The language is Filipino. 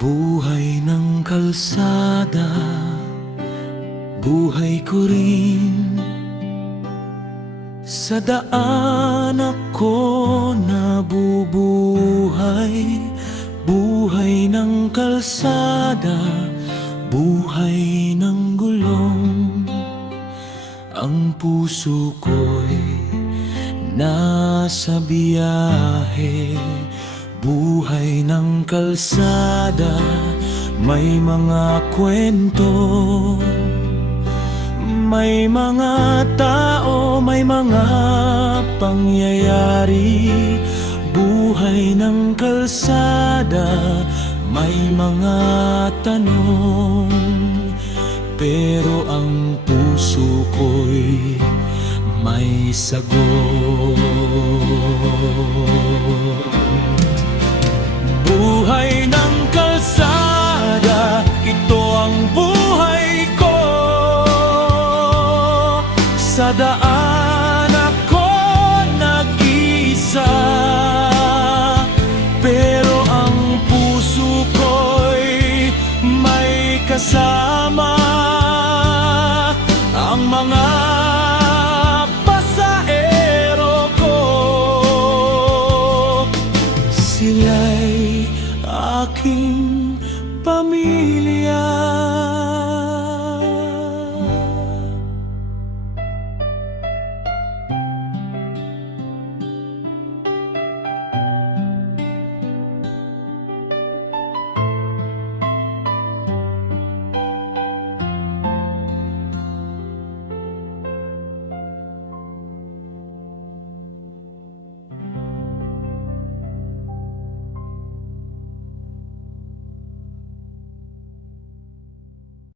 Buhay ng kalsada, buhay ko rin. Sa daan ako nabubuhay. Buhay ng kalsada, buhay ng gulong. Ang puso ko'y nasa biyahe. Buhay ng kalsada, may mga kwento, may mga tao, may mga pangyayari. Buhay ng kalsada, may mga tanong, pero ang puso ko'y may sagot. Buhay ng kalsada, ito ang buhay ko. Sa daan ako nag-isa, pero ang puso ko'y may kasama. Ang mga pasahero ko, sila'y aking pamilya.